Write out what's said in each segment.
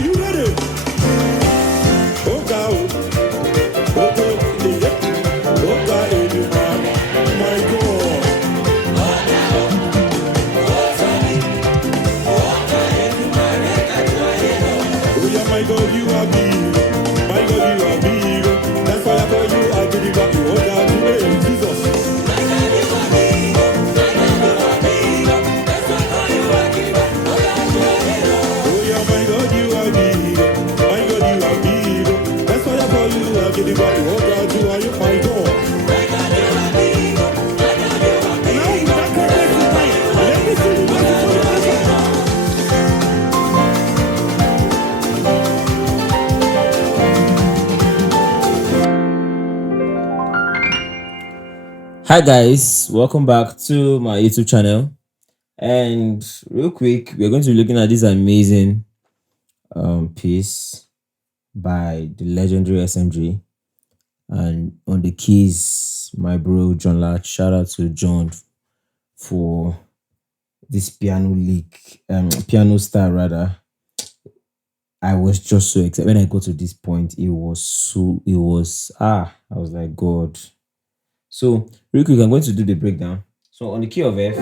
Are you ready? Oh God. Oh God. Oh God. My God. Oh yeah, my God, you are big. My God, you are big. That's why I call you. I give you back. Oh God, today, Jesus. Oh yeah, my God, you are big. My God, you are big. That's why I call you. I give you back. Oh God, you are my God. Now with that correct mind, let me see the verse for the person. Hi guys, welcome back to my YouTube channel. And real quick, we're going to be looking at this amazing piece by the legendary SMG. And on the keys, my bro John Latch. Shout out to John for this piano style rather. I was just so excited when I got to this point. I was like, God. So real quick, I'm going to do the breakdown. So on the key of F,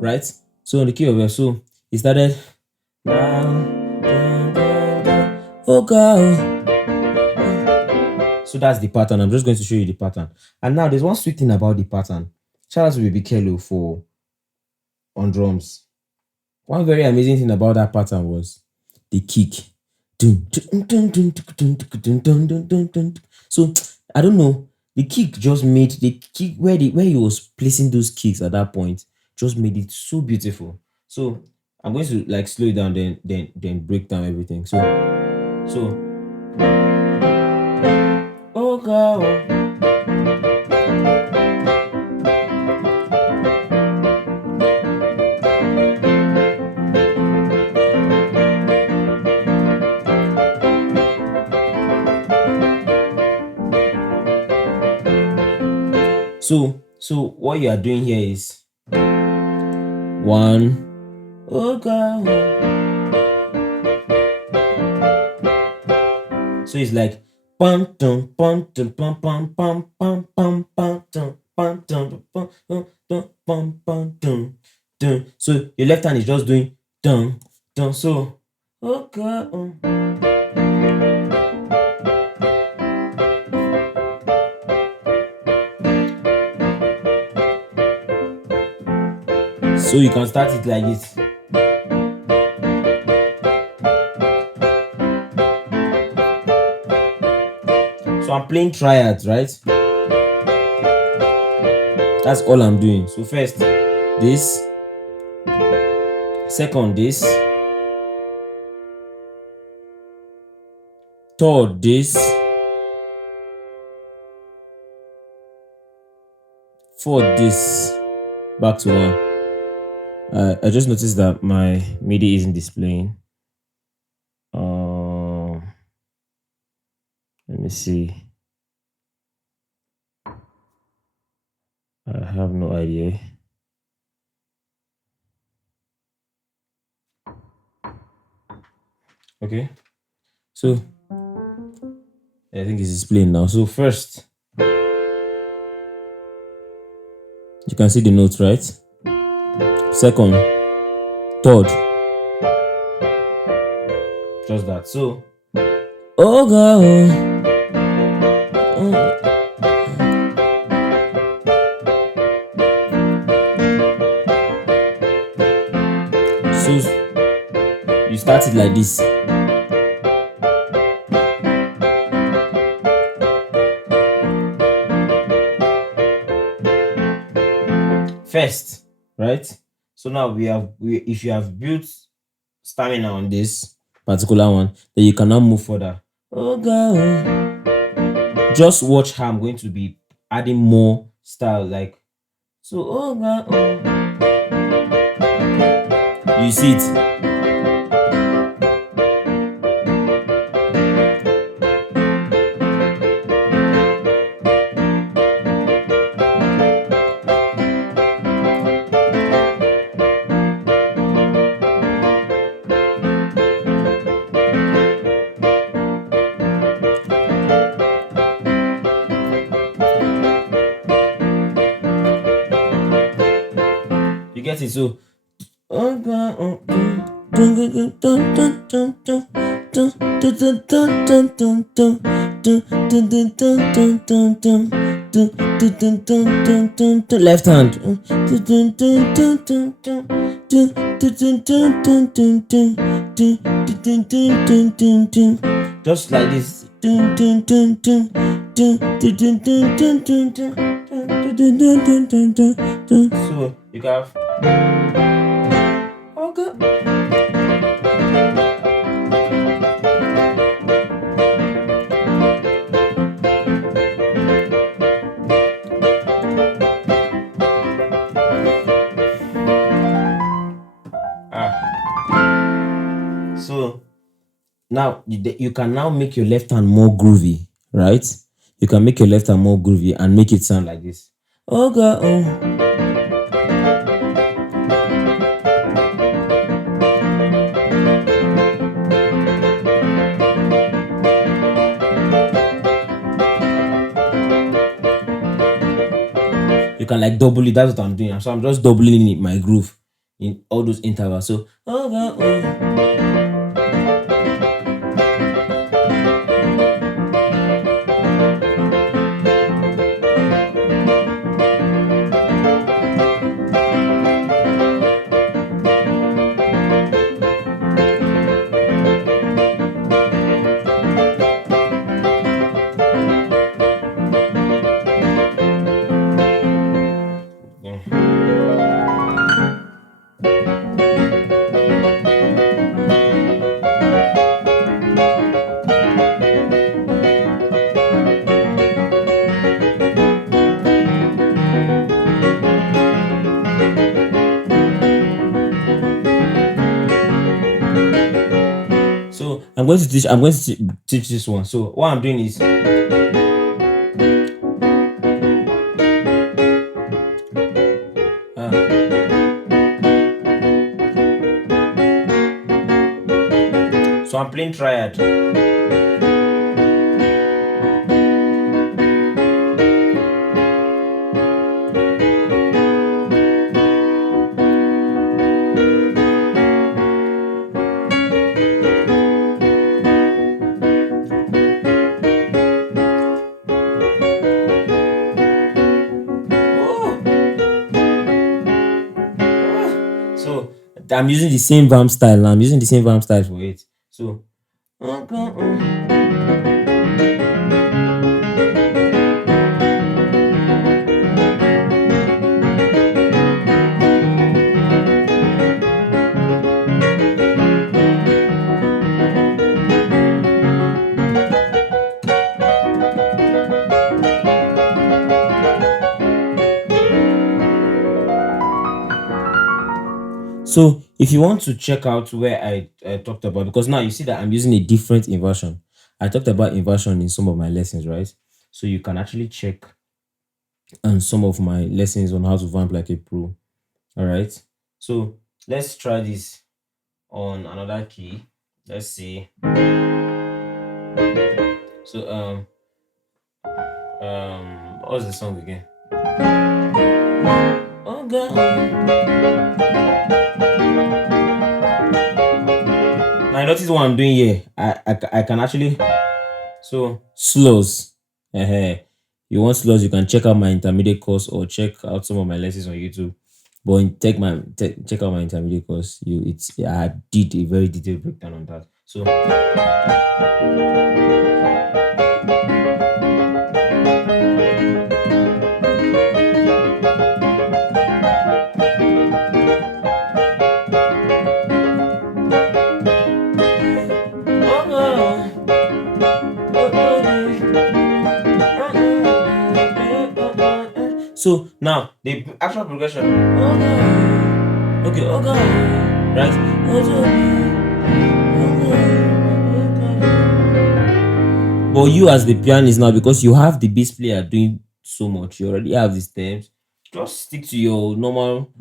right? So on the key of F, so it started. Oh God. So that's the pattern. I'm just going to show you the pattern. And now there's one sweet thing about the pattern. Shout out to Baby Kello for on drums. One very amazing thing about that pattern was the kick. So I don't know. The kick just made the kick where he was placing those kicks at that point just made it so beautiful. So I'm going to like slow it down, then break down everything. So oh God. So what you are doing here is one. Oh God. So it's like pam dum pam dum pam pam pam pam pam pam dum pam dum pam dum pam pam dum dum. So your left hand is just doing dum dum. So oh God. So you can start it like this. So I'm playing triads, right? That's all I'm doing. So first this, second this, third this, fourth this, back to one. I just noticed that my MIDI isn't displaying. Let me see. I have no idea. Okay. So I think it's displaying now. So first, you can see the notes, right? Second, third, just that. So, oh God. So you start it like this. First, right? So now if you have built stamina on this particular one, then you can now move further. Oh God. Just watch how I'm going to be adding more style, like so. Oh God. You see it. it. So left hand. Just like this. So you can have so now you can now make your left hand more groovy, right? You can make your left hand more groovy and make it sound like this. Oh God, oh. You can like double it. That's what I'm doing. So I'm just doubling it, my groove in all those intervals. So oh God, oh. So I'm going to teach this one. So what I'm doing is so I'm playing triad. So I'm using the same Vamp style. I'm using the same Vamp style for it. So So if you want to check out where I talked about, because now you see that I'm using a different inversion. I talked about inversion in some of my lessons, right? So you can actually check on some of my lessons on how to vamp like a pro. All right. So let's try this on another key. Let's see. So what's the song again? Oh God. Now notice what I'm doing here. I can actually slows. You want slows, you can check out my intermediate course or check out some of my lessons on YouTube. But check out my intermediate course. I did a very detailed breakdown on that. So So now the actual progression. Okay, right? But you as the pianist now, because you have the bass player doing so much, you already have the stems. Just stick to your normal.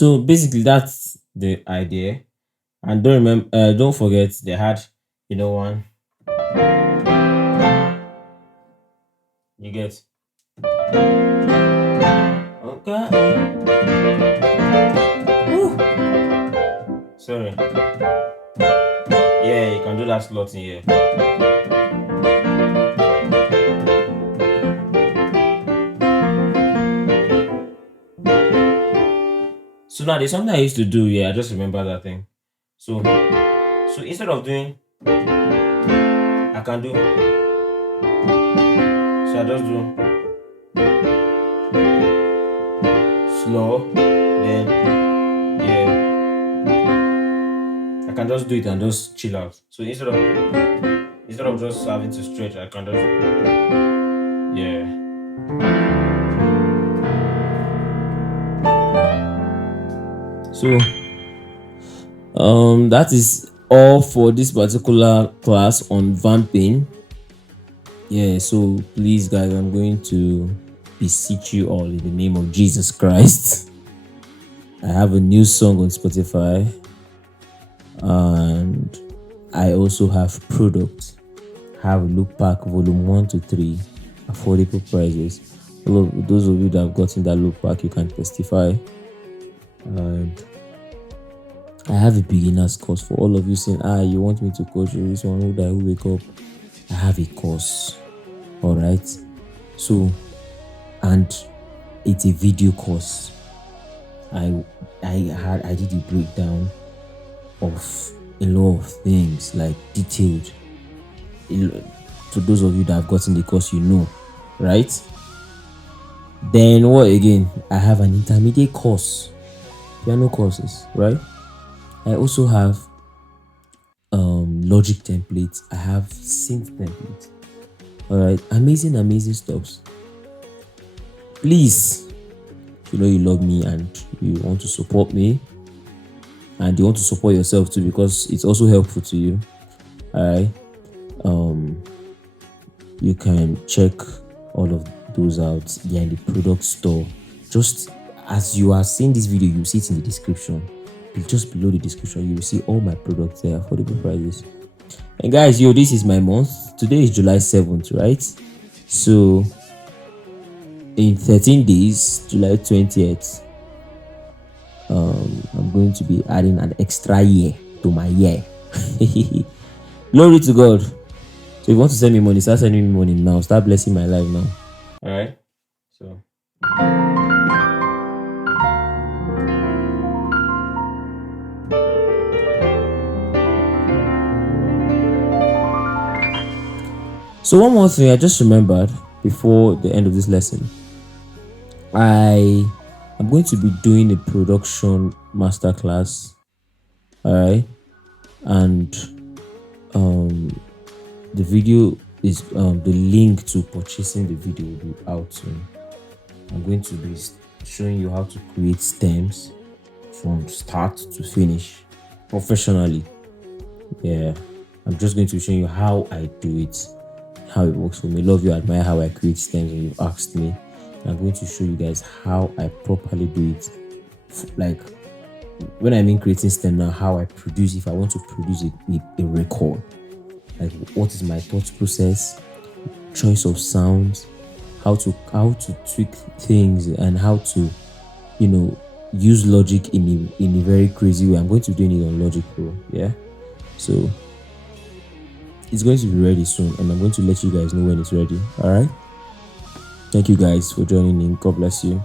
So basically, that's the idea. And don't forget they had, one. You get okay. Ooh. Sorry. Yeah, you can do that slot in here. So now there's something I used to do. Yeah, I just remember that thing. So instead of doing, I can do. So I just do slow, then yeah, I can just do it and just chill out. So instead of just having to stretch, I can just yeah. So that is all for this particular class on vamping. Yeah, so please guys, I'm going to beseech you all in the name of Jesus Christ. I have a new song on Spotify, and I also have products. I have look pack volume 1 to 3, affordable prices. All of those of you that have gotten that look pack, you can testify. And I have a beginner's course for all of you saying, you want me to coach you this one, who wake up. I have a course. All right. So, and it's a video course. I did a breakdown of a lot of things, like detailed. To those of you that have gotten the course, right? Then what again? I have an intermediate course, piano courses, right? I also have logic templates. I have synth templates. All right, amazing stuffs. Please, you love me and you want to support me, and you want to support yourself too, because it's also helpful to you. All right, you can check all of those out. They're in the product store. Just as you are seeing this video, you see it in the description. Just below the description, you will see all my products there, affordable prices. And guys, this is my month. Today is July 7th, right? So in 13 days, July 20th, I'm going to be adding an extra year to my year. Glory to God. So if you want to send me money, start sending me money now. Start blessing my life now. All right. So one more thing I just remembered before the end of this lesson. I'm going to be doing a production masterclass. All right. And the video is the link to purchasing the video will be out soon. I'm going to be showing you how to create stems from start to finish professionally. Yeah, I'm just going to be showing you how I do it, how it works for me. Love you, admire how I create stems, and you've asked me. I'm going to show you guys how I properly do it. Like when I mean creating stem now, how I produce. If I want to produce a record, like what is my thought process, choice of sounds, how to tweak things, and how to use Logic in a very crazy way. I'm going to be doing it on Logic Pro. Yeah, so it's going to be ready soon, and I'm going to let you guys know when it's ready. All right, thank you guys for joining in. God bless you.